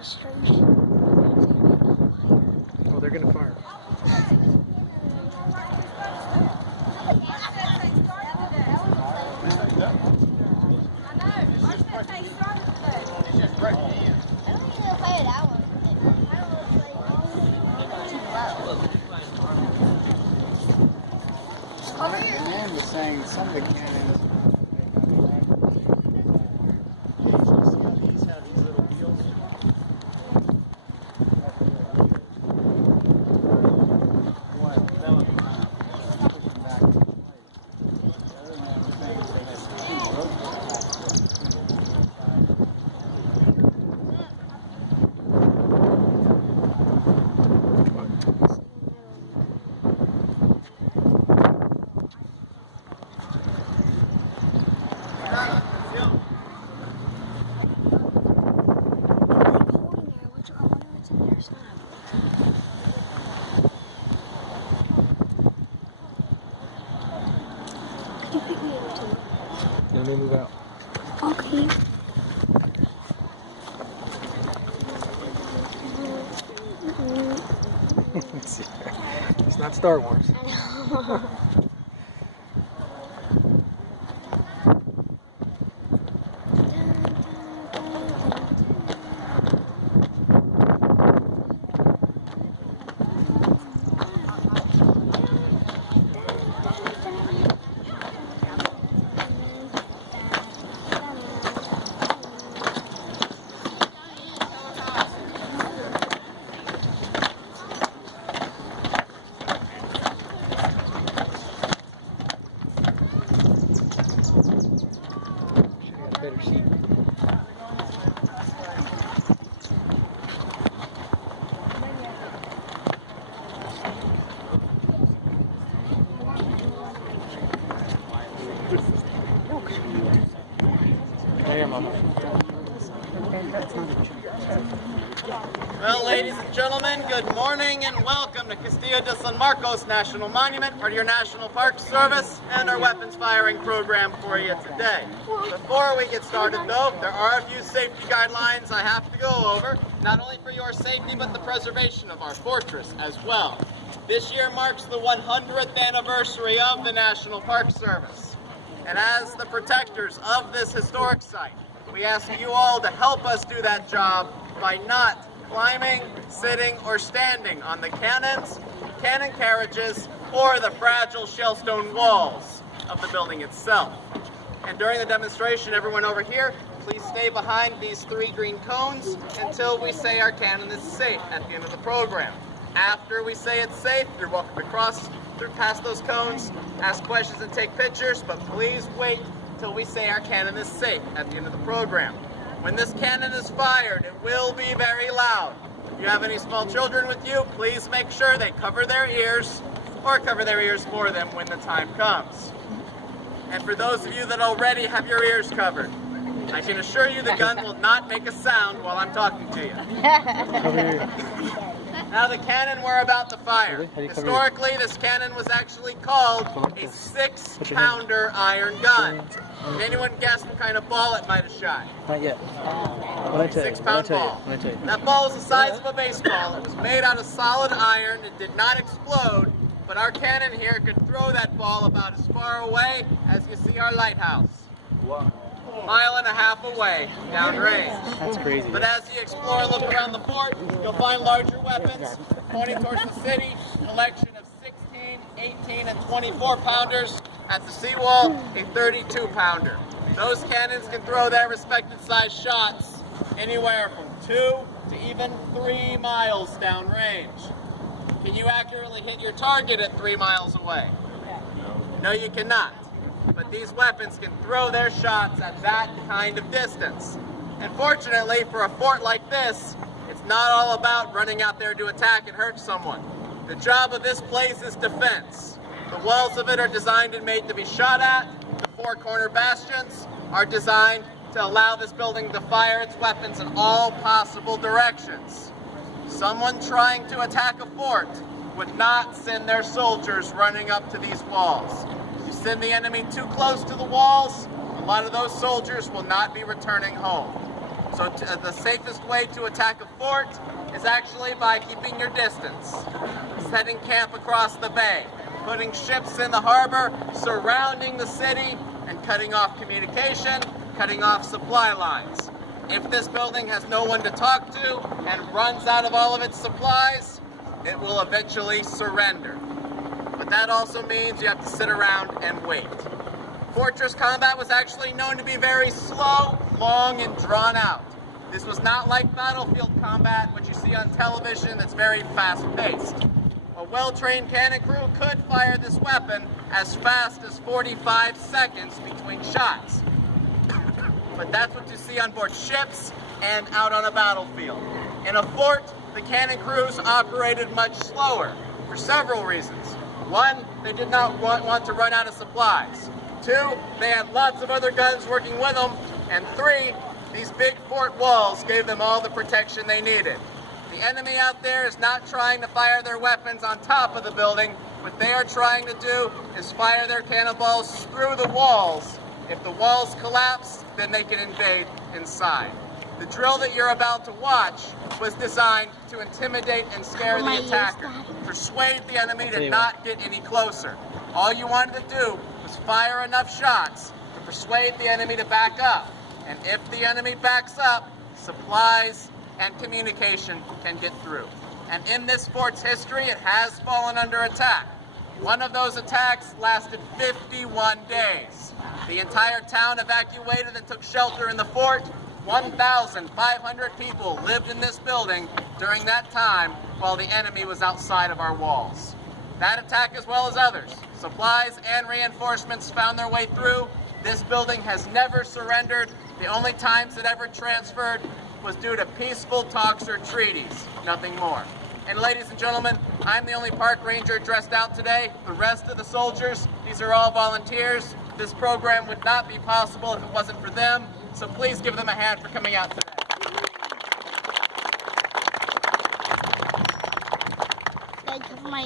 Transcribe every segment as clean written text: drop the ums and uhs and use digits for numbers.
Oh, they're gonna fire. The man was saying some of the cannons. These have these little wheels. Let me move out. Okay. It's not Star Wars. Better seat. Well, ladies and gentlemen, good morning and welcome to Castillo de San Marcos National Monument, part of your National Park Service and our weapons firing program for you today. Before we get started though, there are a few safety guidelines I have to go over, not only for your safety but the preservation of our fortress as well. This year marks the 100th anniversary of the National Park Service. And as the protectors of this historic site, we ask you all to help us do that job by not climbing, sitting, or standing on the cannons, cannon carriages, or the fragile shellstone walls of the building itself. And during the demonstration, everyone over here, please stay behind these 3 green cones until we say our cannon is safe at the end of the program. After we say it's safe, you're welcome to cross through past those cones, ask questions and take pictures, but please wait till we say our cannon is safe at the end of the program. When this cannon is fired, it will be very loud. If you have any small children with you, please make sure they cover their ears or cover their ears for them when the time comes. And for those of you that already have your ears covered, I can assure you the gun will not make a sound while I'm talking to you. Now the cannon we're about to fire. Historically, this cannon was actually called a 6-pounder iron gun. Can anyone guess what kind of ball it might have shot? Not yet. When I tell you. 6-pound ball. That ball is the size of a baseball. It was made out of solid iron. It did not explode, but our cannon here could throw that ball about as far away as you see our lighthouse. Wow. A mile and a half away, downrange. That's crazy. But as you explore and look around the fort, you'll find larger weapons pointing towards the city, collection of 16, 18, and 24-pounders. At the seawall, a 32-pounder. Those cannons can throw their respective size shots anywhere from 2 to even 3 miles downrange. Can you accurately hit your target at 3 miles away? No, you cannot. But these weapons can throw their shots at that kind of distance. And fortunately, for a fort like this, it's not all about running out there to attack and hurt someone. The job of this place is defense. The walls of it are designed and made to be shot at. The 4 corner bastions are designed to allow this building to fire its weapons in all possible directions. Someone trying to attack a fort would not send their soldiers running up to these walls. If you send the enemy too close to the walls, a lot of those soldiers will not be returning home. So the safest way to attack a fort is actually by keeping your distance, setting camp across the bay, putting ships in the harbor, surrounding the city, and cutting off communication, cutting off supply lines. If this building has no one to talk to and runs out of all of its supplies, it will eventually surrender. But that also means you have to sit around and wait. Fortress combat was actually known to be very slow, long, and drawn out. This was not like battlefield combat, which you see on television, that's very fast-paced. A well-trained cannon crew could fire this weapon as fast as 45 seconds between shots. But that's what you see on board ships and out on a battlefield. In a fort, the cannon crews operated much slower for several reasons. One, they did not want to run out of supplies. Two, they had lots of other guns working with them. And three, these big fort walls gave them all the protection they needed. The enemy out there is not trying to fire their weapons on top of the building. What they are trying to do is fire their cannonballs through the walls. If the walls collapse, then they can invade inside. The drill that you're about to watch was designed to intimidate and scare the attacker, persuade the enemy to not get any closer. All you wanted to do was fire enough shots to persuade the enemy to back up. And if the enemy backs up, supplies and communication can get through. And in this fort's history, it has fallen under attack. One of those attacks lasted 51 days. The entire town evacuated and took shelter in the fort. 1,500 people lived in this building during that time while the enemy was outside of our walls. That attack, as well as others, supplies and reinforcements found their way through. This building has never surrendered. The only times it ever transferred was due to peaceful talks or treaties, nothing more. And ladies and gentlemen, I'm the only park ranger dressed out today. The rest of the soldiers, these are all volunteers. This program would not be possible if it wasn't for them. So please give them a hand for coming out today.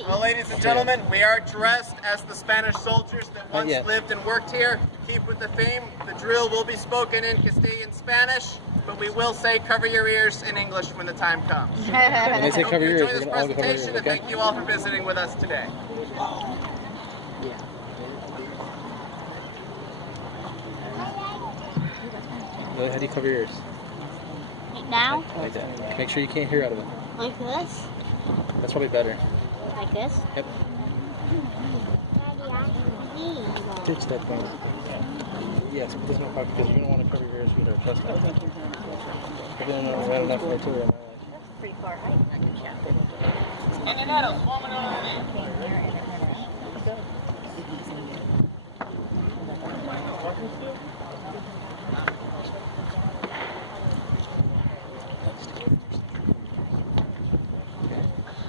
Well, ladies and gentlemen, we are dressed as the Spanish soldiers that once lived and worked here. Keep with the theme. The drill will be spoken in Castilian Spanish, but we will say cover your ears in English when the time comes. When they say cover your ears, enjoy this presentation, and thank you all for visiting with us today. How do you cover your ears? Like now? Like that. Make sure you can't hear out of it. Like this? That's probably better. Like this? Yep. Ditch that thing. Yes, but this is no problem because you're going to want to cover your ears with our chest out. But then I had enough artillery in my life. That's pretty far height.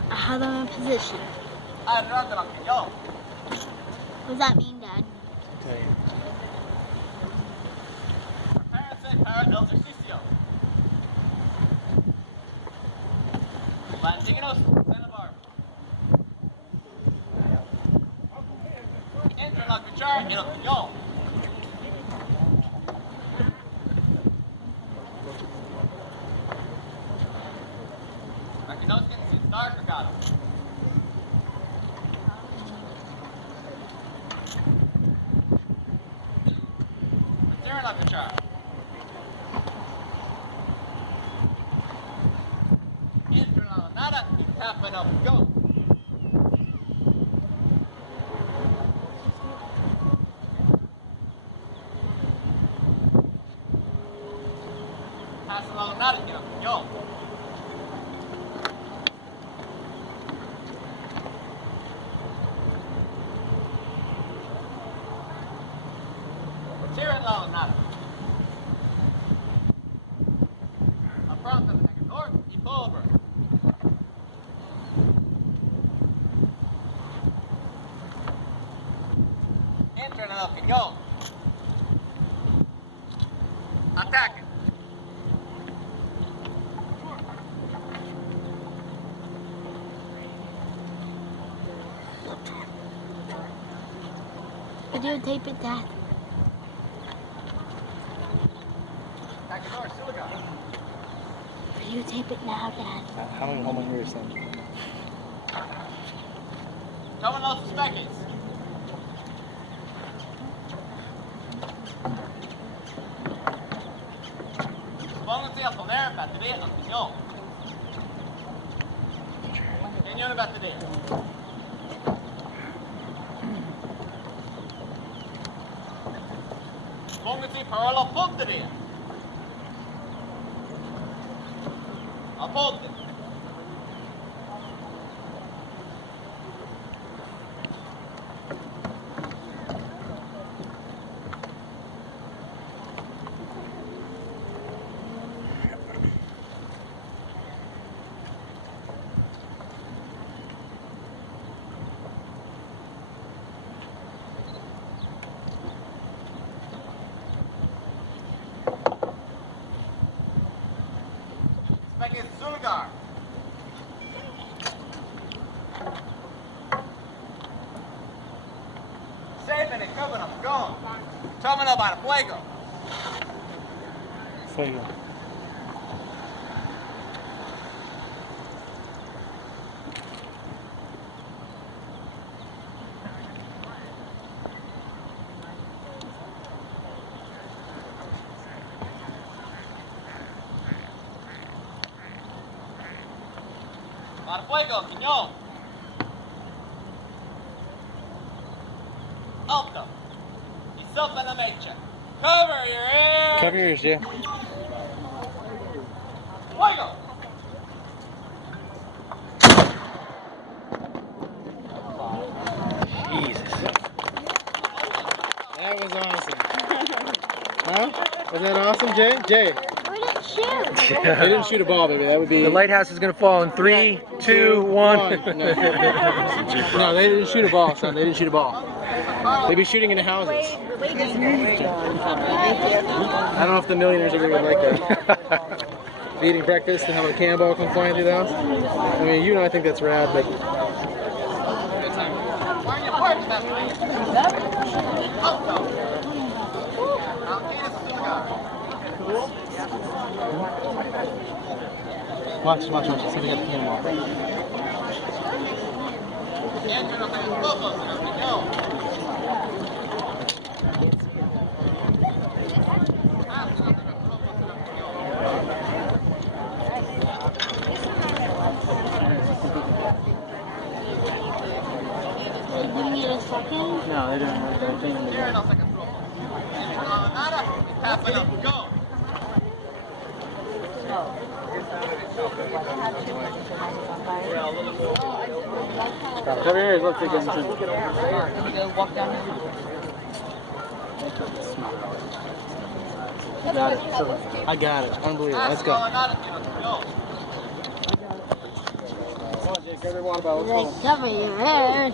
I have them in position. What does that mean, Dad? Okay. Prepárense para el ejercicio. Bandígenos, Sanabar. Entra la cuchara y el piñón. Para que no se queden sin estar cargados. Retira la cuchara. Entra la nada y tapen el piñón. Pasa la nada y el piñón. Retira la nada. Apronta el pegador y pólvora. Entra en el piñón. Ataquen. Videotape it, Dad. Videotape it now, Dad. How long am I here, son? Coming off the speckles. Pónganse a poner batería al piñón. Piñón de batería. Pónganse para la puntería. Aponte. Speckles Zulgar. Saving it, coming up, going. Coming up out of Fuego. Fuego. Para Fuego, Quiñón. Alto. Y sopa la mecha. Cover your ears. Cover your ears, yeah. Fuego. Jesus. That was awesome. Huh? Was that awesome, Jay? Jay. We didn't shoot. They didn't shoot a ball, baby. That would be. The lighthouse is going to fall in 3, 2, 1. No. No, they didn't shoot a ball, son. They didn't shoot a ball. They'd be shooting into houses. I don't know if the millionaires ever would like that. Be eating breakfast and have a cannonball come flying through the house. I mean, you know, I think that's rad, but. Wearing your parts, Alto. Alquiles Zulgar. Watch. See if we got the cannonball. Entren los esposos en el piñón. You need a second? No, they don't. Here los esposos. Entren a la nada y tapan up. Go. Cover your ears. Look, they're getting some. Got it. I got it. Unbelievable. Let's go. Hasta la nada, go. Come on, Jake. Grab your water bottle. Like, cover your ears.